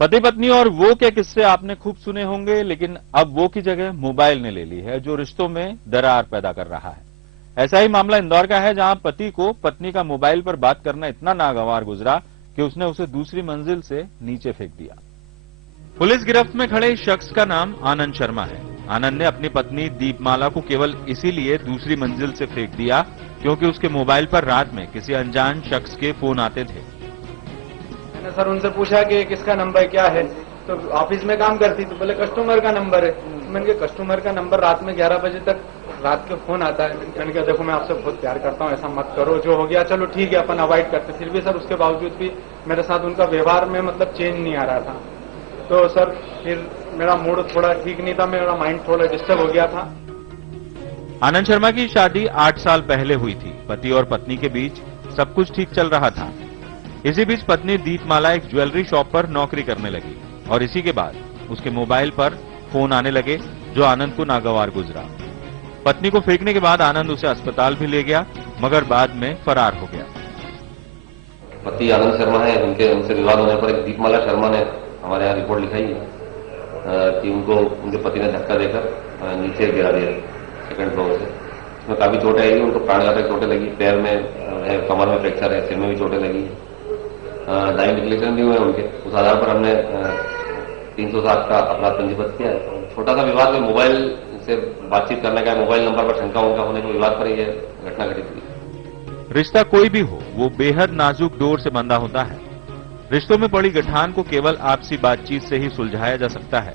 पति पत्नी और वो के किस्से आपने खूब सुने होंगे, लेकिन अब वो की जगह मोबाइल ने ले ली है, जो रिश्तों में दरार पैदा कर रहा है। ऐसा ही मामला इंदौर का है, जहां पति को पत्नी का मोबाइल पर बात करना इतना नागवार गुजरा कि उसने उसे दूसरी मंजिल से नीचे फेंक दिया। पुलिस गिरफ्त में खड़े शख्स का नाम आनंद शर्मा है। आनंद ने अपनी पत्नी दीपमाला को केवल इसीलिए दूसरी मंजिल से फेंक दिया क्योंकि उसके मोबाइल पर रात में किसी अनजान शख्स के फोन आते थे। मैंने सर उनसे पूछा कि किसका नंबर क्या है, तो ऑफिस में काम करती तो बोले कस्टमर का नंबर है। मैंने कहा कस्टमर का नंबर रात में 11 बजे तक रात के फोन आता है। मैंने कहा देखो मैं आपसे बहुत प्यार करता हूँ, ऐसा मत करो, जो हो गया चलो ठीक है अपन अवॉइड करते। फिर भी सर उसके बावजूद भी मेरे साथ उनका व्यवहार में मतलब चेंज नहीं आ रहा था। तो सर फिर मेरा मूड थोड़ा ठीक नहीं था, मेरा माइंड थोड़ा डिस्टर्ब हो गया था। आनंद शर्मा की शादी 8 साल पहले हुई थी। पति और पत्नी के बीच सब कुछ ठीक चल रहा था। इसी बीच पत्नी दीपमाला एक ज्वेलरी शॉप पर नौकरी करने लगी और इसी के बाद उसके मोबाइल पर फोन आने लगे, जो आनंद को नागवार गुजरा। पत्नी को फेंकने के बाद आनंद उसे अस्पताल भी ले गया, मगर बाद में फरार हो गया। पति आनंद शर्मा है, उनसे विवाद होने पर एक दीपमाला शर्मा ने हमारे यहाँ रिपोर्ट लिखाई है कि उनके पति ने धक्का देकर नीचे गिरा दिया सेकंड फ्लोर से। उसमें काफी चोटें आई, उनको प्राणघातक चोटें लगी, पैर में है, कमर में फ्रैक्चर है, सिर में भी चोटें लगी, डाइंग डिक्लेरेशन भी हुए उनके। उस आधार पर हमने 307 का अपराध पंजीबद्ध किया है। छोटा सा विवाद में मोबाइल से बातचीत करने का, मोबाइल नंबर पर शंका उनका होने के विवाद पर यह घटना घटित हुई। रिश्ता कोई भी हो, वो बेहद नाजुक डोर से बंधा होता है। रिश्तों में पड़ी गठान को केवल आपसी बातचीत से ही सुलझाया जा सकता है,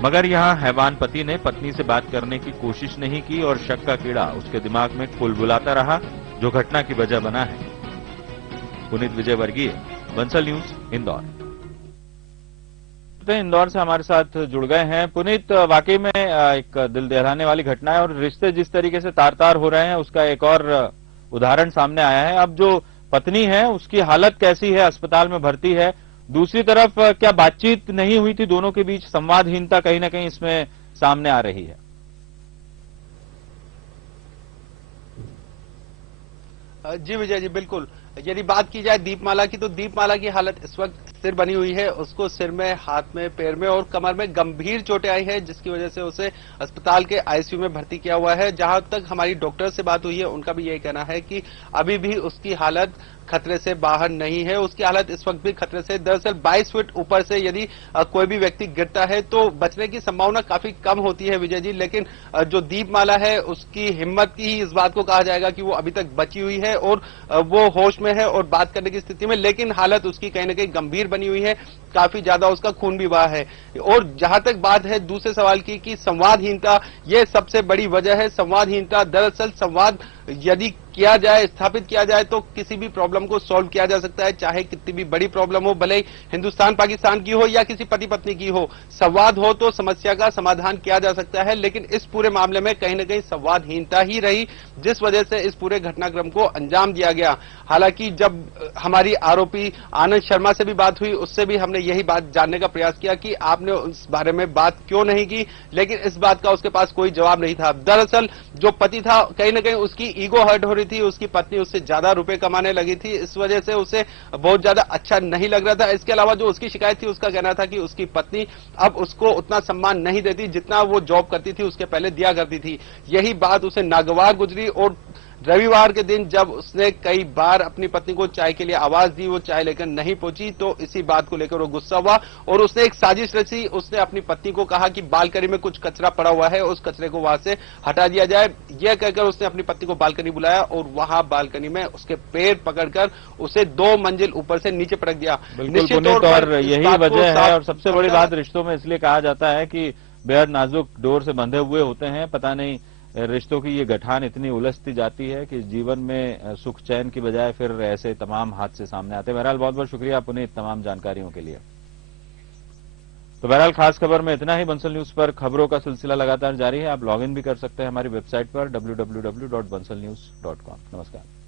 मगर यहाँ हैवान पति ने पत्नी से बात करने की कोशिश नहीं की और शक का कीड़ा उसके दिमाग में कुलबुलाता रहा, जो घटना की वजह बना है। पुनीत विजयवर्गीय, बंसल न्यूज, इंदौर। इंदौर से हमारे साथ जुड़ गए हैं पुनीत। वाकई में एक दिल दहलाने वाली घटना है और रिश्ते जिस तरीके से तार तार हो रहे हैं उसका एक और उदाहरण सामने आया है। अब जो पत्नी है उसकी हालत कैसी है, अस्पताल में भर्ती है। दूसरी तरफ क्या बातचीत नहीं हुई थी दोनों के बीच? संवादहीनता कहीं ना कहीं इसमें सामने आ रही है। जी विजय जी, बिल्कुल। यदि बात की जाए दीपमाला की, तो दीपमाला की हालत इस वक्त स्थिर बनी हुई है। उसको सिर में, हाथ में, पैर में और कमर में गंभीर चोटें आई है, जिसकी वजह से उसे अस्पताल के आईसीयू में भर्ती किया हुआ है। जहां तक हमारी डॉक्टर से बात हुई है, उनका भी यही कहना है कि अभी भी उसकी हालत खतरे से बाहर नहीं है। उसकी हालत इस वक्त भी खतरे से, दरअसल 22 फीट ऊपर से यदि कोई भी व्यक्ति गिरता है तो बचने की संभावना काफी कम होती है विजय जी। लेकिन जो दीपमाला है उसकी हिम्मत की ही इस बात को कहा जाएगा कि वो अभी तक बची हुई है और वो होश में है और बात करने की स्थिति में, लेकिन हालत उसकी कहीं ना कहीं गंभीर बनी हुई है। काफी ज्यादा उसका खून भी बहा है। और जहां तक बात है दूसरे सवाल की कि संवादहीनता, यह सबसे बड़ी वजह है। संवादहीनता, दरअसल संवाद यदि किया जाए, स्थापित किया जाए तो किसी भी प्रॉब्लम को सॉल्व किया जा सकता है, चाहे कितनी भी बड़ी प्रॉब्लम हो, भले ही हिंदुस्तान पाकिस्तान की हो या किसी पति पत्नी की हो। संवाद हो तो समस्या का समाधान किया जा सकता है, लेकिन इस पूरे मामले में कहीं ना कहीं संवादहीनता ही रही, जिस वजह से इस पूरे घटनाक्रम को अंजाम दिया गया। हालांकि जब हमारी आरोपी आनंद शर्मा से भी बात हुई, उससे भी हमने यही बात जानने का प्रयास किया कि आपने उस बारे में बात क्यों नहीं की, लेकिन इस बात का उसके पास कोई जवाब नहीं था। दरअसल जो पति था, कहीं ना कहीं उसकी ईगो हर्ट हो रही थी। उसकी पत्नी उससे ज्यादा रुपए कमाने लगी थी, इस वजह से उसे बहुत ज्यादा अच्छा नहीं लग रहा था। इसके अलावा जो उसकी शिकायत थी, उसका कहना था कि उसकी पत्नी अब उसको उतना सम्मान नहीं देती जितना वो जॉब करती थी उसके पहले दिया करती थी। यही बात उसे नागवार गुजरी और रविवार के दिन जब उसने कई बार अपनी पत्नी को चाय के लिए आवाज दी, वो चाय लेकर नहीं पहुंची, तो इसी बात को लेकर वो गुस्सा हुआ और उसने एक साजिश रची। उसने अपनी पत्नी को कहा कि बालकनी में कुछ कचरा पड़ा हुआ है, उस कचरे को वहां से हटा दिया जाए। यह कहकर उसने अपनी पत्नी को बालकनी बुलाया और वहां बालकनी में उसके पैर पकड़कर उसे 2 मंजिल ऊपर से नीचे पटक दिया। निश्चित तौर पर यही वजह है और सबसे बड़ी बात रिश्तों में इसलिए कहा जाता है कि बेहद नाजुक डोर से बंधे हुए होते हैं। पता नहीं रिश्तों की ये गठान इतनी उलझती जाती है कि जीवन में सुख चैन की बजाय फिर ऐसे तमाम हादसे सामने आते हैं। बहरहाल बहुत बहुत शुक्रिया पुनीत तमाम जानकारियों के लिए। तो बहरहाल खास खबर में इतना ही। बंसल न्यूज पर खबरों का सिलसिला लगातार जारी है। आप लॉग इन भी कर सकते हैं हमारी वेबसाइट पर www.bansalnews.com। नमस्कार।